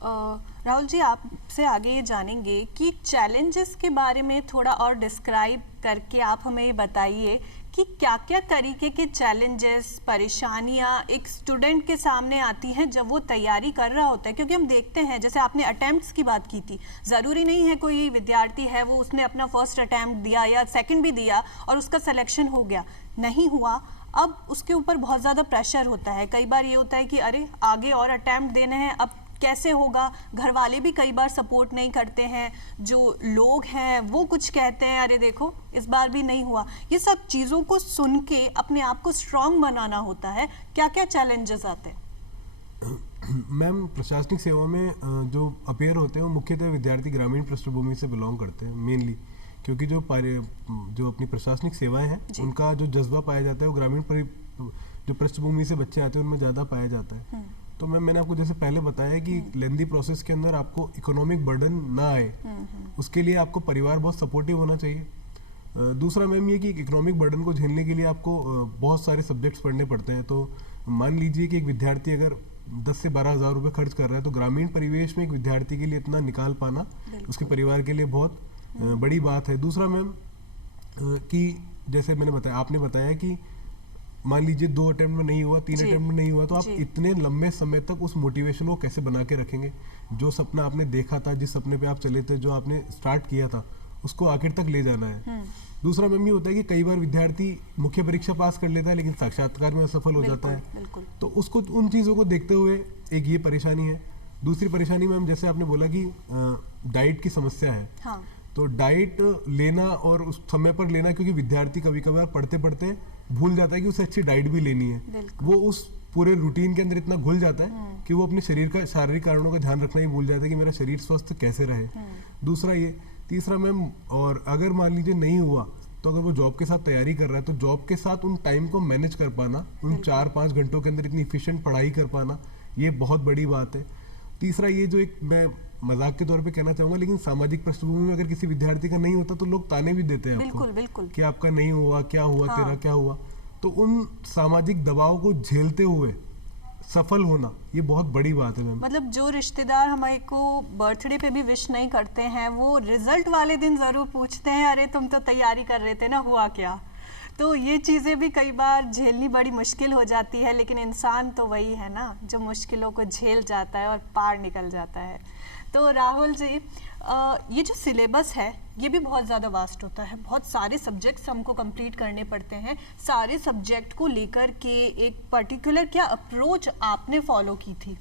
राहुल जी, आपसे आगे ये जानेंगे कि चैलेंजेस के बारे में थोड़ा और डिस्क्राइब करके आप हमें ये बताइए कि क्या क्या तरीके के चैलेंजेस, परेशानियां एक स्टूडेंट के सामने आती हैं जब वो तैयारी कर रहा होता है। क्योंकि हम देखते हैं, जैसे आपने अटैम्प्ट्स की बात की थी, ज़रूरी नहीं है कोई विद्यार्थी है वो उसने अपना फर्स्ट अटैम्प्ट दिया या सेकंड भी दिया और उसका सिलेक्शन हो गया, नहीं हुआ, अब उसके ऊपर बहुत ज़्यादा प्रेशर होता है। कई बार ये होता है कि अरे आगे और अटैम्प्ट देने हैं, अब कैसे होगा, घर वाले भी कई बार सपोर्ट नहीं करते हैं, जो लोग हैं वो कुछ कहते हैं, अरे देखो इस बार भी नहीं हुआ। ये सब चीज़ों को सुन के अपने आप को स्ट्रांग बनाना होता है। क्या क्या चैलेंजेस आते हैं? मैम, प्रशासनिक सेवा में जो अपेयर होते हैं वो मुख्यतः विद्यार्थी ग्रामीण पृष्ठभूमि से बिलोंग करते हैं मेनली, क्योंकि जो अपनी प्रशासनिक सेवाएं हैं उनका जो जज्बा पाया जाता है वो ग्रामीण जो पृष्ठभूमि से बच्चे आते हैं उनमें ज़्यादा पाया जाता है। तो मैंने आपको जैसे पहले बताया कि लेंदी प्रोसेस के अंदर आपको इकोनॉमिक बर्डन ना आए, उसके लिए आपको परिवार बहुत सपोर्टिव होना चाहिए। दूसरा मैम ये कि इकोनॉमिक बर्डन को झेलने के लिए आपको बहुत सारे सब्जेक्ट्स पढ़ने पड़ते हैं, तो मान लीजिए कि एक विद्यार्थी अगर 10 से 12 हज़ार रुपये खर्च कर रहा है, तो ग्रामीण परिवेश में एक विद्यार्थी के लिए इतना निकाल पाना उसके परिवार के लिए बहुत बड़ी बात है। दूसरा मैम कि जैसे मैंने बताया, आपने बताया कि मान लीजिए 2 अटेम्प्ट में नहीं हुआ, 3 अटेम्प्ट में नहीं हुआ, तो आप इतने लंबे समय तक उस मोटिवेशन को कैसे बना के रखेंगे? जो सपना आपने देखा था, जिस सपने पे आप चले थे, जो आपने स्टार्ट किया था, उसको आखिर तक ले जाना है। दूसरा मैम ये होता है कि कई बार विद्यार्थी मुख्य परीक्षा पास कर लेता है लेकिन साक्षात्कार में असफल हो जाता है, तो उसको उन चीज़ों को देखते हुए एक ये परेशानी है। दूसरी परेशानी मैम, जैसे आपने बोला कि डाइट की समस्या है, हाँ। तो डाइट लेना और उस समय पर लेना, क्योंकि विद्यार्थी कभी कभार पढ़ते पढ़ते भूल जाता है कि उसे अच्छी डाइट भी लेनी है, वो उस पूरे रूटीन के अंदर इतना घुल जाता है कि वो अपने शरीर का शारीरिक कारणों का ध्यान रखना ही भूल जाता है कि मेरा शरीर स्वस्थ कैसे रहे। दूसरा ये। तीसरा मैम, और अगर मान लीजिए नहीं हुआ, तो अगर वो जॉब के साथ तैयारी कर रहा है, तो जॉब के साथ उन टाइम को मैनेज कर पाना, उन 4-5 घंटों के अंदर इतनी इफिशिएंट पढ़ाई कर पाना, ये बहुत बड़ी बात है। तीसरा ये, जो एक मैं मजाक के तौर पे कहना चाहूंगा, लेकिन सामाजिक पृष्ठभूमि में अगर किसी विद्यार्थी का नहीं होता तो लोग ताने भी देते हैं आपको, बिल्कुल कि आपका नहीं हुआ, क्या हुआ, हाँ। तेरा क्या हुआ। तो उन सामाजिक दबाव को झेलते हुए सफल होना, ये बहुत बड़ी बात है मैम। मतलब जो रिश्तेदार हमारे को बर्थडे पे भी विश नहीं करते हैं, वो रिजल्ट वाले दिन जरूर पूछते हैं, अरे तुम तो तैयारी कर रहे थे ना, हुआ क्या? तो ये चीज़ें भी कई बार झेलनी बड़ी मुश्किल हो जाती है, लेकिन इंसान तो वही है ना जो मुश्किलों को झेल जाता है और पार निकल जाता है। तो राहुल जी, ये जो सिलेबस है ये भी बहुत ज़्यादा वास्ट होता है, बहुत सारे सब्जेक्ट्स हमको कंप्लीट करने पड़ते हैं। सारे सब्जेक्ट को लेकर के एक पर्टिकुलर क्या अप्रोच आपने फॉलो की थी?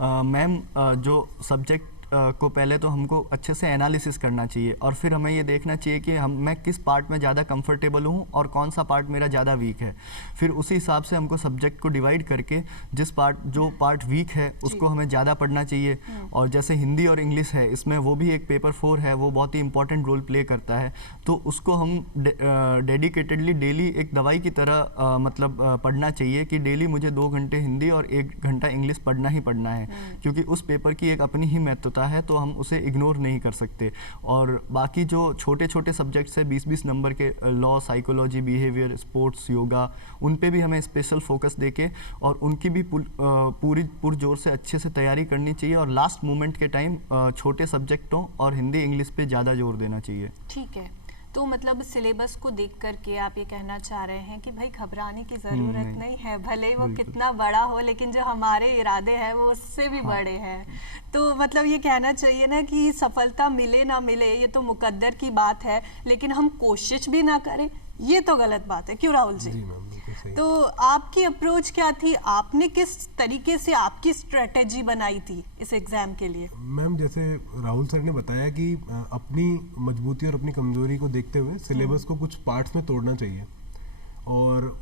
मैम, जो सब्जेक्ट को पहले तो हमको अच्छे से एनालिसिस करना चाहिए और फिर हमें ये देखना चाहिए कि मैं किस पार्ट में ज़्यादा कंफर्टेबल हूँ और कौन सा पार्ट मेरा ज़्यादा वीक है। फिर उसी हिसाब से हमको सब्जेक्ट को डिवाइड करके जो पार्ट वीक है उसको हमें ज़्यादा पढ़ना चाहिए। और जैसे हिंदी और इंग्लिश है, इसमें वो भी एक पेपर 4 है, वो बहुत ही इंपॉर्टेंट रोल प्ले करता है, तो उसको हम डेडिकेटेडली डेली एक दवाई की तरह पढ़ना चाहिए कि डेली मुझे 2 घंटे हिंदी और 1 घंटा इंग्लिश पढ़ना ही पढ़ना है, क्योंकि उस पेपर की एक अपनी ही महत्वता है, तो हम उसे इग्नोर नहीं कर सकते। और बाकी जो छोटे छोटे सब्जेक्ट्स है 20-20 नंबर के, law, psychology, behaviour, sports, yoga, उन पे भी हमें स्पेशल फोकस देके और उनकी भी पूरी पुरजोर से अच्छे से तैयारी करनी चाहिए। और लास्ट मोमेंट के टाइम छोटे सब्जेक्टों और हिंदी इंग्लिश पे ज़्यादा जोर देना चाहिए। ठीक है, तो मतलब सिलेबस को देख करके आप ये कहना चाह रहे हैं कि भाई घबराने की ज़रूरत नहीं है, भले ही वो कितना बड़ा हो, लेकिन जो हमारे इरादे हैं वो उससे भी बड़े हैं। तो मतलब ये कहना चाहिए ना कि सफलता मिले ना मिले ये तो मुकद्दर की बात है, लेकिन हम कोशिश भी ना करें ये तो गलत बात है। क्यों राहुल जी? तो आपकी अप्रोच क्या थी? आपने किस तरीके से आपकी स्ट्रेटेजी बनाई थी इस एग्जाम के लिए? मैम, जैसे राहुल सर ने बताया कि अपनी मजबूती और अपनी कमजोरी को देखते हुए सिलेबस को कुछ पार्ट्स में तोड़ना चाहिए। और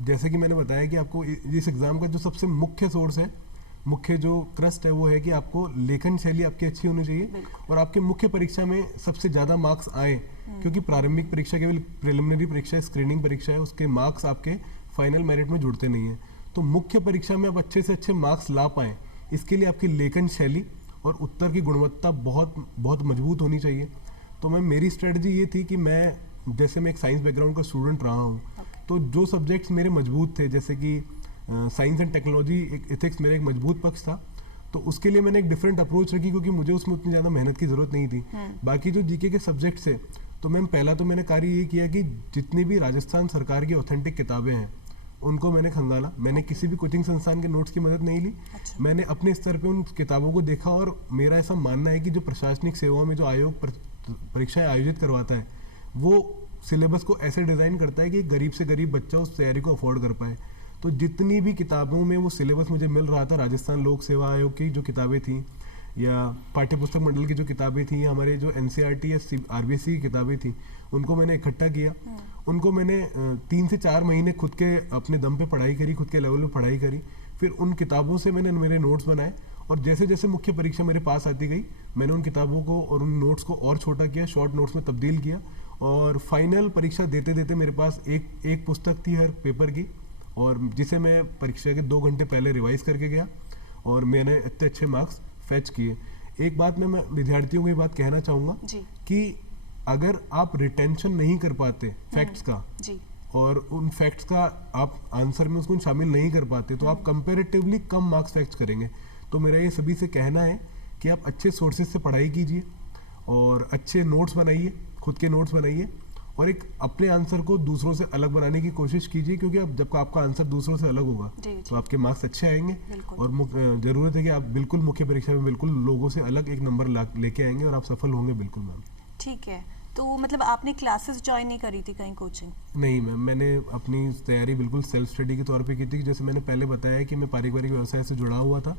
जैसे कि मैंने बताया कि आपको इस एग्जाम का जो सबसे मुख्य सोर्स है, मुख्य जो क्रस्ट है, वो है कि आपको लेखन शैली आपकी अच्छी होनी चाहिए और आपके मुख्य परीक्षा में सबसे ज़्यादा मार्क्स आए, क्योंकि प्रारंभिक परीक्षा केवल प्रिलिमिनरी परीक्षा, स्क्रीनिंग परीक्षा है, उसके मार्क्स आपके फाइनल मेरिट में जुड़ते नहीं हैं। तो मुख्य परीक्षा में आप अच्छे से अच्छे मार्क्स ला पाएँ, इसके लिए आपकी लेखन शैली और उत्तर की गुणवत्ता बहुत बहुत मजबूत होनी चाहिए। तो मैं मेरी स्ट्रेटजी ये थी कि मैं एक साइंस बैकग्राउंड का स्टूडेंट रहा हूँ, तो जो सब्जेक्ट्स मेरे मजबूत थे, जैसे कि साइंस एंड टेक्नोलॉजी, इथिक्स मेरा एक मजबूत पक्ष था, तो उसके लिए मैंने एक डिफरेंट अप्रोच रखी, क्योंकि मुझे उसमें उतनी ज़्यादा मेहनत की ज़रूरत नहीं थी। बाकी जो जीके के सब्जेक्ट्स है, तो मैम पहला तो मैंने कार्य ये किया कि जितनी भी राजस्थान सरकार की ऑथेंटिक किताबें हैं उनको मैंने खंगाला। मैंने किसी भी कोचिंग संस्थान के नोट्स की मदद नहीं ली। मैंने अपने स्तर पे उन किताबों को देखा और मेरा ऐसा मानना है कि जो प्रशासनिक सेवाओं में जो आयोग परीक्षाएं आयोजित करवाता है, वो सिलेबस को ऐसे डिज़ाइन करता है कि गरीब से गरीब बच्चा उस तैयारी को अफोर्ड कर पाए। तो जितनी भी किताबों में वो सिलेबस मुझे मिल रहा था, राजस्थान लोक सेवा आयोग की जो किताबें थी या पाठ्य पुस्तक मंडल की जो किताबें थी या हमारे जो NCERT या RBSE की किताबें थी, उनको मैंने इकट्ठा किया। उनको मैंने 3 से 4 महीने खुद के अपने दम पे पढ़ाई करी, खुद के लेवल पे पढ़ाई करी। फिर उन किताबों से मैंने मेरे नोट्स बनाए और जैसे जैसे मुख्य परीक्षा मेरे पास आती गई, मैंने उन किताबों को और उन नोट्स को और छोटा किया, शॉर्ट नोट्स में तब्दील किया। और फाइनल परीक्षा देते देते मेरे पास एक पुस्तक थी हर पेपर की, और जिसे मैं परीक्षा के 2 घंटे पहले रिवाइज करके गया और मैंने इतने अच्छे मार्क्स फैच किए। एक बात मैं विद्यार्थियों को ये बात कहना चाहूँगा कि अगर आप रिटेंशन नहीं कर पाते फैक्ट्स का और उन फैक्ट्स का आप आंसर में उसको शामिल नहीं कर पाते तो आप कंपैरेटिवली कम मार्क्स फैक्ट्स करेंगे। तो मेरा ये सभी से कहना है कि आप अच्छे सोर्सेज से पढ़ाई कीजिए और अच्छे नोट्स बनाइए, खुद के नोट्स बनाइए और एक अपने आंसर को दूसरों से अलग बनाने की कोशिश कीजिए, क्योंकि अब जब आपका आंसर दूसरों से अलग होगा तो आपके मार्क्स अच्छे आएंगे और जरूरत है कि आप बिल्कुल मुख्य परीक्षा में बिल्कुल लोगों से अलग एक नंबर लेके आएंगे और आप सफल होंगे बिल्कुल मैम। ठीक है, तो मतलब आपने क्लासेस ज्वाइन नहीं करी थी कहीं, कोचिंग? नहीं मैम, मैंने अपनी तैयारी बिल्कुल सेल्फ स्टडी के तौर पे की थी। जैसे मैंने पहले बताया कि मैं पारिवारिक व्यवसाय से जुड़ा हुआ था,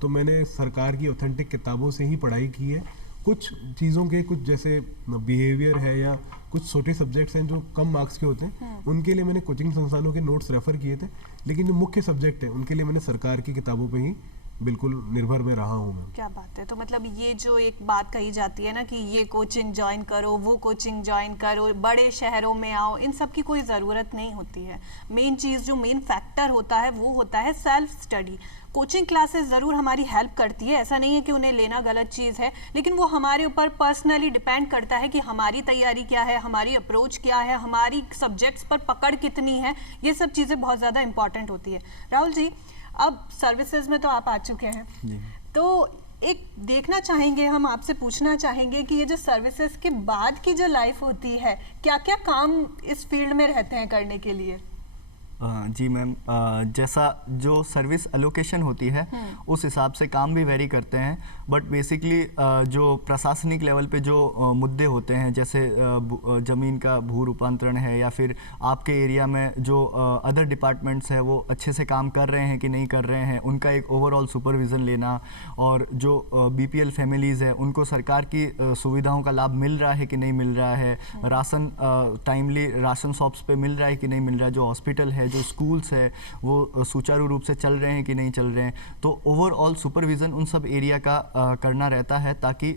तो मैंने सरकार की ऑथेंटिक किताबों से ही पढ़ाई की है। कुछ चीज़ों के कुछ जैसे बिहेवियर है या कुछ छोटे सब्जेक्ट्स हैं जो कम मार्क्स के होते हैं, उनके लिए मैंने कोचिंग संस्थानों के नोट्स रेफर किए थे, लेकिन जो मुख्य सब्जेक्ट है उनके लिए मैंने सरकार की किताबों पे ही बिल्कुल निर्भर में रहा हूँ मैं। क्या बात है। तो मतलब ये जो एक बात कही जाती है ना कि ये कोचिंग ज्वाइन करो, वो कोचिंग ज्वाइन करो, बड़े शहरों में आओ, इन सब की कोई ज़रूरत नहीं होती है। मेन चीज़ जो मेन फैक्टर होता है वो होता है सेल्फ स्टडी। कोचिंग क्लासेस ज़रूर हमारी हेल्प करती है, ऐसा नहीं है कि उन्हें लेना गलत चीज़ है, लेकिन वो हमारे ऊपर पर्सनली डिपेंड करता है कि हमारी तैयारी क्या है, हमारी अप्रोच क्या है, हमारी सब्जेक्ट्स पर पकड़ कितनी है। ये सब चीज़ें बहुत ज़्यादा इंपॉर्टेंट होती है। राहुल जी, अब सर्विसेज में तो आप आ चुके हैं जी। तो एक देखना चाहेंगे, हम आपसे पूछना चाहेंगे कि ये जो सर्विसेज के बाद की जो लाइफ होती है, क्या क्या काम इस फील्ड में रहते हैं करने के लिए? जी मैम, जैसा जो सर्विस एलोकेशन होती है उस हिसाब से काम भी वेरी करते हैं, बट बेसिकली जो प्रशासनिक लेवल पे जो मुद्दे होते हैं, जैसे ज़मीन का भू रूपांतरण है या फिर आपके एरिया में जो अदर डिपार्टमेंट्स है वो अच्छे से काम कर रहे हैं कि नहीं कर रहे हैं, उनका एक ओवरऑल सुपरविज़न लेना, और जो बीपीएल फैमिलीज़ है उनको सरकार की सुविधाओं का लाभ मिल रहा है कि नहीं मिल रहा है, राशन टाइमली राशन शॉप्स पे मिल रहा है कि नहीं मिल रहा है, जो हॉस्पिटल है, जो स्कूल्स है वो सुचारू रूप से चल रहे हैं कि नहीं चल रहे हैं। तो ओवरऑल सुपरविज़न उन सब एरिया का करना रहता है, ताकि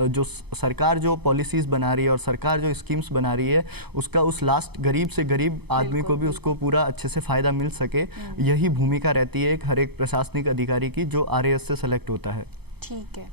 जो सरकार जो पॉलिसीज़ बना रही है और सरकार जो स्कीम्स बना रही है उसका उस लास्ट गरीब से गरीब आदमी को भी उसको पूरा अच्छे से फ़ायदा मिल सके। यही भूमिका रहती है हर एक प्रशासनिक अधिकारी की जो आरएएस से सेलेक्ट होता है। ठीक है,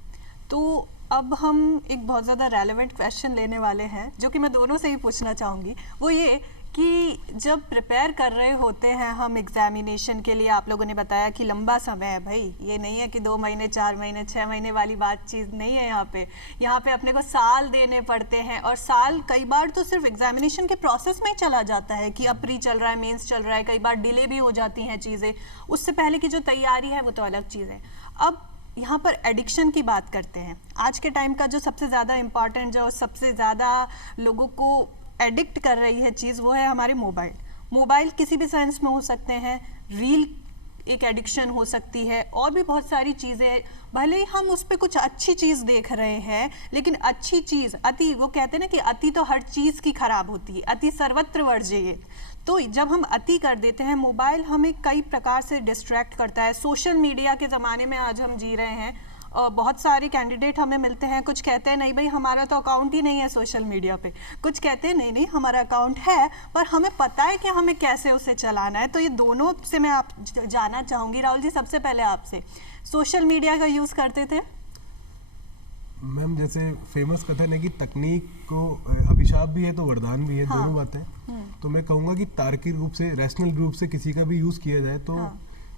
तो अब हम एक बहुत ज़्यादा रेलेवेंट क्वेश्चन लेने वाले हैं जो कि मैं दोनों से ही पूछना चाहूँगी। वो ये कि जब प्रिपेयर कर रहे होते हैं हम एग्जामिनेशन के लिए, आप लोगों ने बताया कि लंबा समय है भाई, ये नहीं है कि 2 महीने 4 महीने 6 महीने वाली बात चीज़ नहीं है। यहाँ पे अपने को साल देने पड़ते हैं, और साल कई बार तो सिर्फ एग्जामिनेशन के प्रोसेस में ही चला जाता है कि अब प्री चल रहा है, मेंस चल रहा है, कई बार डिले भी हो जाती हैं चीज़ें। उससे पहले की जो तैयारी है वो तो अलग चीज़ है। अब यहाँ पर एडिक्शन की बात करते हैं। आज के टाइम का जो सबसे ज़्यादा इम्पॉर्टेंट, जो सबसे ज़्यादा लोगों को एडिक्ट कर रही है चीज़, वो है हमारे मोबाइल किसी भी सेंस में हो सकते हैं, रील एक एडिक्शन हो सकती है, और भी बहुत सारी चीज़ें। भले ही हम उस पर कुछ अच्छी चीज़ देख रहे हैं, लेकिन अच्छी चीज़ अति, वो कहते हैं ना कि अति तो हर चीज़ की खराब होती है, अति सर्वत्र वर्जयेत। तो जब हम अति कर देते हैं, मोबाइल हमें कई प्रकार से डिस्ट्रैक्ट करता है। सोशल मीडिया के ज़माने में आज हम जी रहे हैं, बहुत सारे कैंडिडेट हमें मिलते हैं, कुछ कहते हैं नहीं भाई हमारा तो अकाउंट ही नहीं है सोशल मीडिया पे, कुछ कहते हैं नहीं हमारा अकाउंट है पर हमें पता है कि हमें कैसे उसे चलाना है। तो ये दोनों से मैं आप जानना चाहूँगी। राहुल जी, सबसे पहले आपसे, सोशल मीडिया का यूज़ करते थे? मैम, जैसे फेमस कथन है कि तकनीक को अभिशाप भी है तो वरदान भी है। हाँ। दोनों बातें। तो मैं कहूँगा कि तार्किक रूप से, रैशनल रूप से किसी का भी यूज़ किया जाए तो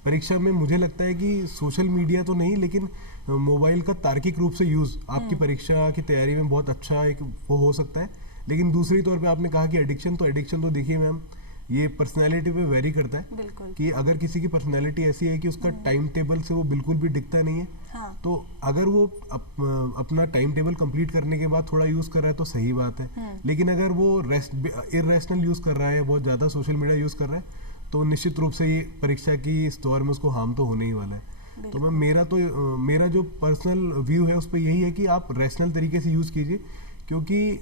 परीक्षा में मुझे लगता है कि सोशल मीडिया तो नहीं, लेकिन मोबाइल का तार्किक रूप से यूज़ आपकी परीक्षा की तैयारी में बहुत अच्छा एक वो हो सकता है। लेकिन दूसरी तौर पे आपने कहा कि एडिक्शन तो देखिए मैम, ये पर्सनैलिटी पे वेरी करता है कि अगर किसी की पर्सनैलिटी ऐसी है कि उसका टाइम टेबल से वो बिल्कुल भी दिखता नहीं है। हाँ। तो अगर वो अपना टाइम टेबल कंप्लीट करने के बाद थोड़ा यूज़ कर रहा है तो सही बात है, लेकिन अगर वो इर्रेशनल यूज़ कर रहा है, बहुत ज़्यादा सोशल मीडिया यूज़ कर रहा है, तो निश्चित रूप से ये परीक्षा की इस दौर में उसको हार्म तो होने ही वाला है। तो मैं मेरा जो पर्सनल व्यू है उस पर यही है कि आप रैशनल तरीके से यूज़ कीजिए, क्योंकि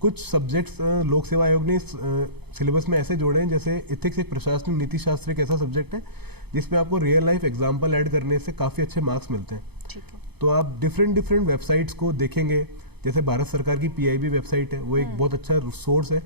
कुछ सब्जेक्ट्स लोक सेवा आयोग ने सिलेबस में ऐसे जोड़े हैं, जैसे इथिक्स एक प्रशासनिक नीति शास्त्र एक ऐसा सब्जेक्ट है जिसमें आपको रियल लाइफ एग्जाम्पल ऐड करने से काफ़ी अच्छे मार्क्स मिलते हैं। तो आप डिफरेंट वेबसाइट्स को देखेंगे, जैसे भारत सरकार की PIB वेबसाइट है, वो एक बहुत अच्छा सोर्स है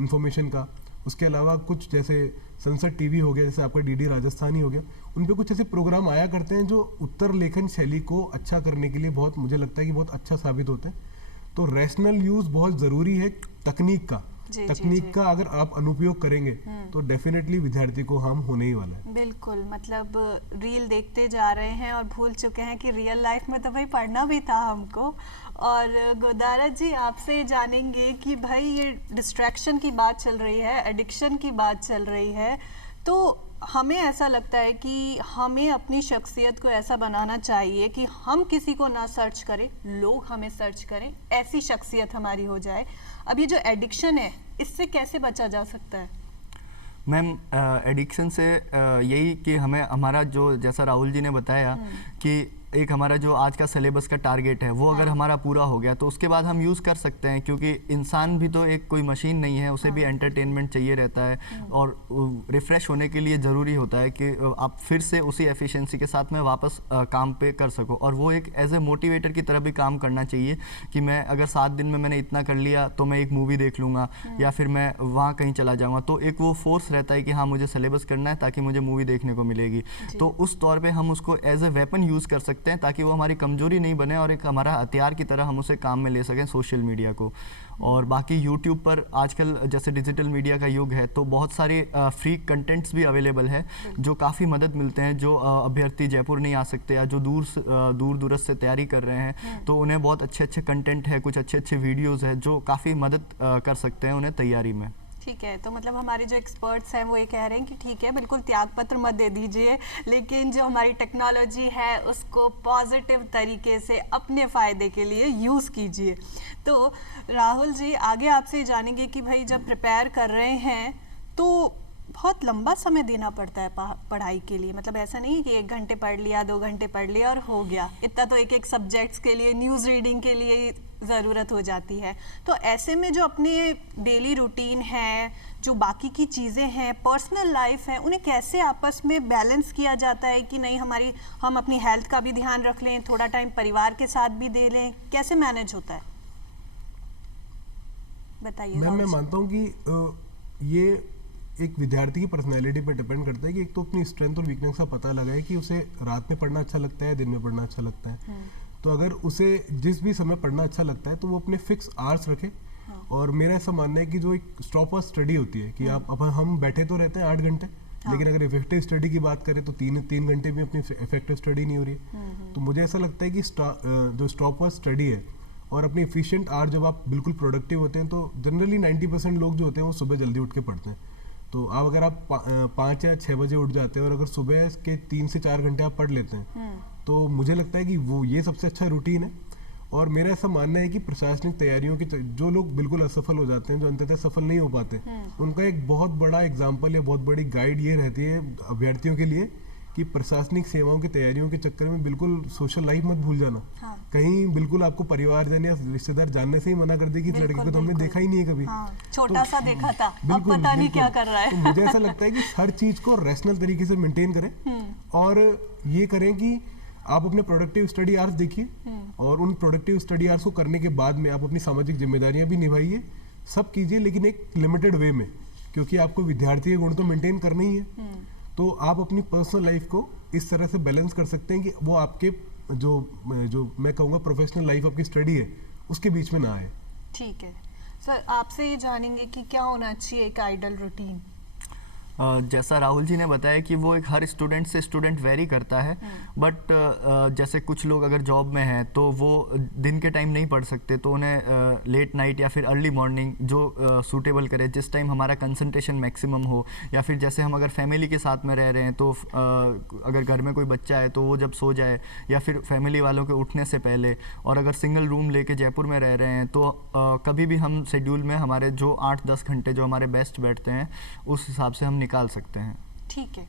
इन्फॉर्मेशन का। उसके अलावा कुछ जैसे संसद टीवी हो गया, जैसे आपका DD राजस्थान ही हो गया, उन पे कुछ ऐसे प्रोग्राम आया करते हैं जो उत्तर लेखन शैली को अच्छा करने के लिए मुझे लगता है कि बहुत अच्छा साबित होता है। तो रैशनल यूज़ बहुत ज़रूरी है तकनीक का, जी, तकनीक जी। का अगर आप अनुपयोग करेंगे तो डेफिनेटली विद्यार्थी को हार्म होने ही वाला है। बिल्कुल, मतलब रील देखते जा रहे हैं और भूल चुके हैं कि रियल लाइफ में तो भाई पढ़ना भी था हमको। और गोदारा जी, आपसे जानेंगे कि भाई ये डिस्ट्रैक्शन की बात चल रही है, एडिक्शन की बात चल रही है, तो हमें ऐसा लगता है कि हमें अपनी शख्सियत को ऐसा बनाना चाहिए कि हम किसी को ना सर्च करें, लोग हमें सर्च करें, ऐसी शख्सियत हमारी हो जाए। अब ये जो एडिक्शन है, इससे कैसे बचा जा सकता है? मैम, एडिक्शन से यही कि हमें हमारा जो, जैसा राहुल जी ने बताया कि एक हमारा जो आज का सिलेबस का टारगेट है वो अगर हमारा पूरा हो गया तो उसके बाद हम यूज़ कर सकते हैं, क्योंकि इंसान भी तो एक कोई मशीन नहीं है, उसे भी एंटरटेनमेंट चाहिए रहता है और रिफ़्रेश होने के लिए ज़रूरी होता है कि आप फिर से उसी एफिशिएंसी के साथ में वापस काम पे कर सको। और वो एक एज ए मोटिवेटर की तरह भी काम करना चाहिए कि मैं अगर 7 दिन में मैंने इतना कर लिया तो मैं एक मूवी देख लूँगा या फिर मैं वहाँ कहीं चला जाऊँगा, तो एक वो फोर्स रहता है कि हाँ मुझे सिलेबस करना है ताकि मुझे मूवी देखने को मिलेगी। तो उस तौर पर हम उसको एज ए वेपन यूज़ कर सकते हैं ताकि वो हमारी कमजोरी नहीं बने और एक हमारा हथियार की तरह हम उसे काम में ले सकें, सोशल मीडिया को। और बाकी यूट्यूब पर आजकल जैसे डिजिटल मीडिया का युग है तो बहुत सारे फ्री कंटेंट्स भी अवेलेबल है जो काफ़ी मदद मिलते हैं। जो अभ्यर्थी जयपुर नहीं आ सकते या जो दूर दूरस्थ से तैयारी कर रहे हैं तो उन्हें बहुत अच्छे अच्छे कंटेंट है, कुछ अच्छे अच्छे वीडियोज़ है जो काफ़ी मदद कर सकते हैं उन्हें तैयारी में। ठीक है, तो मतलब हमारे जो एक्सपर्ट्स हैं वो ये कह रहे हैं कि ठीक है, बिल्कुल त्याग पत्र मत दे दीजिए, लेकिन जो हमारी टेक्नोलॉजी है उसको पॉजिटिव तरीके से अपने फ़ायदे के लिए यूज़ कीजिए। तो राहुल जी, आगे आपसे जानेंगे कि भाई जब प्रिपेयर कर रहे हैं तो बहुत लंबा समय देना पड़ता है पढ़ाई के लिए। मतलब ऐसा नहीं है कि 1 घंटे पढ़ लिया, 2 घंटे पढ़ लिया और हो गया। इतना तो एक एक सब्जेक्ट्स के लिए, न्यूज़ रीडिंग के लिए ज़रूरत हो जाती है। तो ऐसे में जो अपने डेली रूटीन है, जो बाकी की चीज़ें हैं, पर्सनल लाइफ है, उन्हें कैसे आपस में बैलेंस किया जाता है कि नहीं हम अपनी हेल्थ का भी ध्यान रख लें, थोड़ा टाइम परिवार के साथ भी दे लें, कैसे मैनेज होता है? बताइए। मैं मानता हूँ कि ये एक विद्यार्थी की पर्सनैलिटी पर डिपेंड करता है कि एक तो अपनी स्ट्रेंथ और वीकनेस का पता लगाए कि उसे रात में पढ़ना अच्छा लगता है, दिन में पढ़ना अच्छा लगता है। तो अगर उसे जिस भी समय पढ़ना अच्छा लगता है तो वो अपने फिक्स आवर्स रखे। और मेरा ऐसा मानना है कि जो एक स्टॉप और स्टडी होती है कि हम बैठे तो रहते हैं 8 घंटे, लेकिन अगर इफेक्टिव स्टडी की बात करें तो 3 घंटे भी अपनी इफेक्टिव स्टडी नहीं हो रही है। तो मुझे ऐसा लगता है कि जो स्टॉप और स्टडी है और अपनी एफिशिएंट आवर जब आप बिल्कुल प्रोडक्टिव होते हैं तो जनरली 90% लोग जो होते हैं वो सुबह जल्दी उठ के पढ़ते हैं। तो अब अगर आप 5 या 6 बजे उठ जाते हैं और अगर सुबह के 3 से 4 घंटे आप पढ़ लेते हैं तो मुझे लगता है कि वो ये सबसे अच्छा रूटीन है। और मेरा ऐसा मानना है कि प्रशासनिक तैयारियों की जो लोग बिल्कुल असफल हो जाते हैं, जो अंततः सफल नहीं हो पाते, उनका एक बहुत बड़ा एग्जाम्पल या बहुत बड़ी गाइड ये रहती है अभ्यर्थियों के लिए कि प्रशासनिक सेवाओं की तैयारियों के चक्कर में बिल्कुल सोशल लाइफ मत भूल जाना। कहीं बिल्कुल आपको परिवारजन या रिश्तेदार जानने से ही मना कर दे कि इस लड़के को तो हमने देखा ही नहीं है कभी, छोटा सा देखा था, अब पता नहीं क्या कर रहा है। तो मुझे ऐसा लगता है कि हर चीज को रैशनल तरीके से मेंटेन करें और ये करें कि आप अपने प्रोडक्टिव स्टडी आवर्स देखिए और उन प्रोडक्टिव स्टडी आवर्स को करने के बाद में आप अपनी सामाजिक जिम्मेदारियां भी निभाइए, सब कीजिए, लेकिन एक लिमिटेड वे में, क्योंकि आपको विद्यार्थी के गुण तो मेंटेन करना ही है। तो आप अपनी पर्सनल लाइफ को इस तरह से बैलेंस कर सकते हैं कि वो आपके जो मैं कहूँगा प्रोफेशनल लाइफ, आपकी स्टडी है, उसके बीच में ना आए। ठीक है सर, आपसे ये जानेंगे कि क्या होना चाहिए एक आइडल रूटीन? जैसा राहुल जी ने बताया कि वो एक हर स्टूडेंट से स्टूडेंट वेरी करता है, बट जैसे कुछ लोग अगर जॉब में हैं तो वो दिन के टाइम नहीं पढ़ सकते, तो उन्हें लेट नाइट या फिर अर्ली मॉर्निंग जो सूटेबल करे, जिस टाइम हमारा कंसंट्रेशन मैक्सिमम हो, या फिर जैसे हम अगर फैमिली के साथ में रह रहे हैं तो अगर घर में कोई बच्चा है तो वो जब सो जाए या फिर फैमिली वालों के उठने से पहले, और अगर सिंगल रूम लेके जयपुर में रह रहे हैं तो कभी भी हम शेड्यूल में हमारे जो 8-10 घंटे जो हमारे बेस्ट बैठते हैं उस हिसाब से हम निकाल सकते हैं। ठीक है,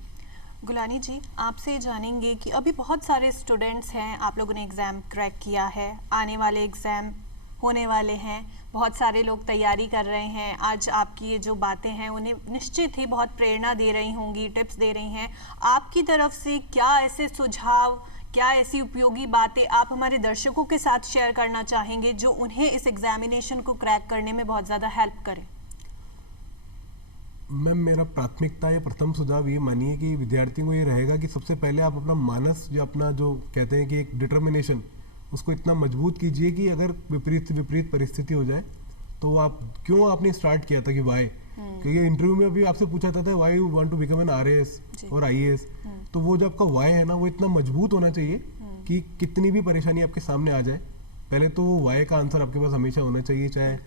गुलानी जी, आपसे जानेंगे कि अभी बहुत सारे स्टूडेंट्स हैं, आप लोगों ने एग्ज़ाम क्रैक किया है, आने वाले एग्ज़ाम होने वाले हैं, बहुत सारे लोग तैयारी कर रहे हैं। आज आपकी ये जो बातें हैं उन्हें निश्चित ही बहुत प्रेरणा दे रही होंगी, टिप्स दे रही हैं। आपकी तरफ से क्या ऐसे सुझाव, क्या ऐसी उपयोगी बातें आप हमारे दर्शकों के साथ शेयर करना चाहेंगे जो उन्हें इस एग्जामिनेशन को क्रैक करने में बहुत ज़्यादा हेल्प करें? मैम, मेरा प्राथमिकता या प्रथम सुझाव ये मानिए कि विद्यार्थियों को ये रहेगा कि सबसे पहले आप अपना मानस या अपना जो कहते हैं कि एक डिटर्मिनेशन, उसको इतना मजबूत कीजिए कि अगर विपरीत से विपरीत परिस्थिति हो जाए तो आप क्यों आपने स्टार्ट किया था कि वाई, क्योंकि इंटरव्यू में भी आपसे पूछा जाता है why you want to become an RAS और आईएएस, तो वो जो आपका वाई है ना वो इतना मजबूत होना चाहिए कि कितनी भी परेशानी आपके सामने आ जाए, पहले तो वो वाई का आंसर आपके पास हमेशा होना चाहिए, चाहे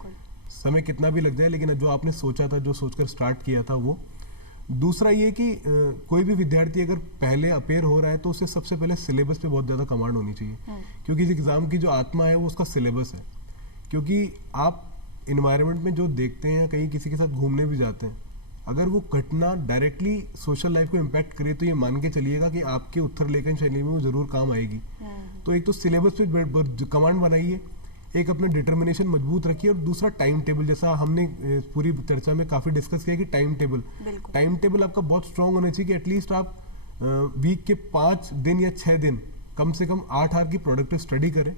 समय कितना भी लग जाए, लेकिन जो आपने सोचा था, जो सोचकर स्टार्ट किया था वो। दूसरा ये कि कोई भी विद्यार्थी अगर पहले अपेयर हो रहा है तो उसे सबसे पहले सिलेबस पे बहुत ज़्यादा कमांड होनी चाहिए, क्योंकि इस एग्ज़ाम की जो आत्मा है वो उसका सिलेबस है। क्योंकि आप इन्वायरमेंट में जो देखते हैं, कहीं किसी के साथ घूमने भी जाते हैं, अगर वो घटना डायरेक्टली सोशल लाइफ को इम्पैक्ट करे तो ये मान के चलिएगा कि आपके उत्तर लेखन शैली में वो ज़रूर काम आएगी। तो एक तो सिलेबस पे कमांड बनाइए, एक अपना डिटर्मिनेशन मजबूत रखिए, और दूसरा टाइम टेबल, जैसा हमने पूरी चर्चा में काफ़ी डिस्कस किया कि टाइम टेबल आपका बहुत स्ट्रांग होना चाहिए कि एटलीस्ट आप वीक के 5 दिन या 6 दिन कम से कम 8 आवर की प्रोडक्टिव स्टडी करें,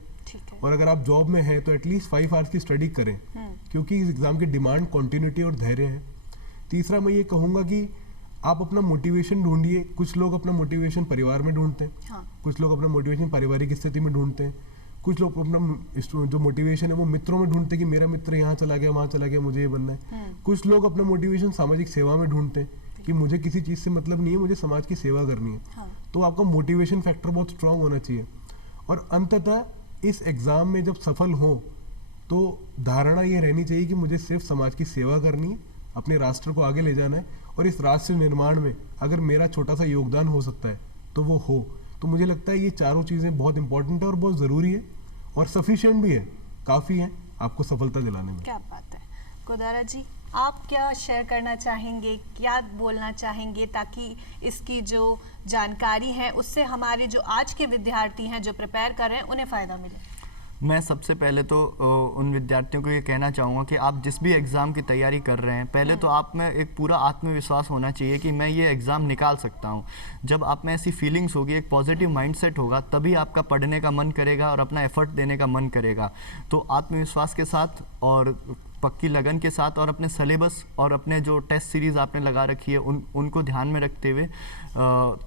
और अगर आप जॉब में हैं तो एटलीस्ट 5 आवर्स की स्टडी करें, क्योंकि इस एग्ज़ाम की डिमांड कॉन्टिन्यूटी और धैर्य है। तीसरा मैं ये कहूँगा कि आप अपना मोटिवेशन ढूंढिए। कुछ लोग अपना मोटिवेशन परिवार में ढूंढते हैं, कुछ लोग अपना मोटिवेशन पारिवारिक स्थिति में ढूंढते हैं, कुछ लोग अपना जो मोटिवेशन है वो मित्रों में ढूंढते हैं कि मेरा मित्र यहाँ चला गया, वहाँ चला गया, मुझे ये बनना है। कुछ लोग अपना मोटिवेशन सामाजिक सेवा में ढूंढते हैं कि मुझे किसी चीज़ से मतलब नहीं है, मुझे समाज की सेवा करनी है। तो आपका मोटिवेशन फैक्टर बहुत स्ट्रांग होना चाहिए। और अंततः इस एग्ज़ाम में जब सफल हो तो धारणा ये रहनी चाहिए कि मुझे सिर्फ समाज की सेवा करनी है, अपने राष्ट्र को आगे ले जाना है, और इस राष्ट्र निर्माण में अगर मेरा छोटा सा योगदान हो सकता है तो वो हो। तो मुझे लगता है ये चारों चीज़ें बहुत इंपॉर्टेंट है और बहुत ज़रूरी है, और सफिशिएंट भी है, काफ़ी है आपको सफलता दिलाने में। क्या बात है। गोदारा जी, आप क्या शेयर करना चाहेंगे, क्या बोलना चाहेंगे, ताकि इसकी जो जानकारी है उससे हमारे जो आज के विद्यार्थी हैं जो प्रिपेयर कर रहे हैं उन्हें फ़ायदा मिले? मैं सबसे पहले तो उन विद्यार्थियों को ये कहना चाहूँगा कि आप जिस भी एग्ज़ाम की तैयारी कर रहे हैं, पहले तो आप में एक पूरा आत्मविश्वास होना चाहिए कि मैं ये एग्ज़ाम निकाल सकता हूँ। जब आप में ऐसी फीलिंग्स होगी, एक पॉजिटिव माइंडसेट होगा, तभी आपका पढ़ने का मन करेगा और अपना एफर्ट देने का मन करेगा। तो आत्मविश्वास के साथ और पक्की लगन के साथ और अपने सिलेबस और अपने जो टेस्ट सीरीज़ आपने लगा रखी है उनको ध्यान में रखते हुए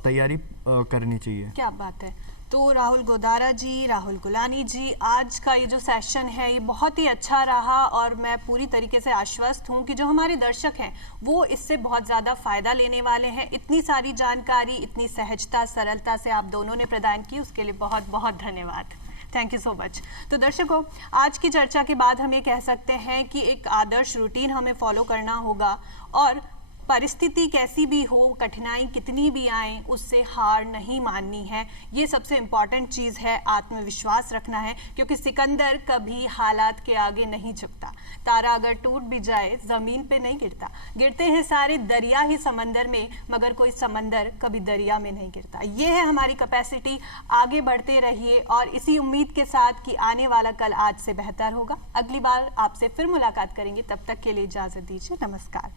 तैयारी करनी चाहिए। क्या बात है। तो राहुल गोदारा जी, राहुल गुलानी जी, आज का ये जो सेशन है ये बहुत ही अच्छा रहा, और मैं पूरी तरीके से आश्वस्त हूँ कि जो हमारे दर्शक हैं वो इससे बहुत ज़्यादा फ़ायदा लेने वाले हैं। इतनी सारी जानकारी इतनी सहजता सरलता से आप दोनों ने प्रदान की, उसके लिए बहुत बहुत धन्यवाद। Thank you so much. तो दर्शकों, आज की चर्चा के बाद हम ये कह सकते हैं कि एक आदर्श रूटीन हमें फॉलो करना होगा, और परिस्थिति कैसी भी हो, कठिनाई कितनी भी आए, उससे हार नहीं माननी है। ये सबसे इम्पॉर्टेंट चीज़ है, आत्मविश्वास रखना है, क्योंकि सिकंदर कभी हालात के आगे नहीं झुकता। तारा अगर टूट भी जाए ज़मीन पे नहीं गिरता, गिरते हैं सारे दरिया ही समंदर में, मगर कोई समंदर कभी दरिया में नहीं गिरता। ये है हमारी कैपेसिटी। आगे बढ़ते रहिए, और इसी उम्मीद के साथ कि आने वाला कल आज से बेहतर होगा। अगली बार आपसे फिर मुलाकात करेंगे, तब तक के लिए इजाज़त दीजिए। नमस्कार।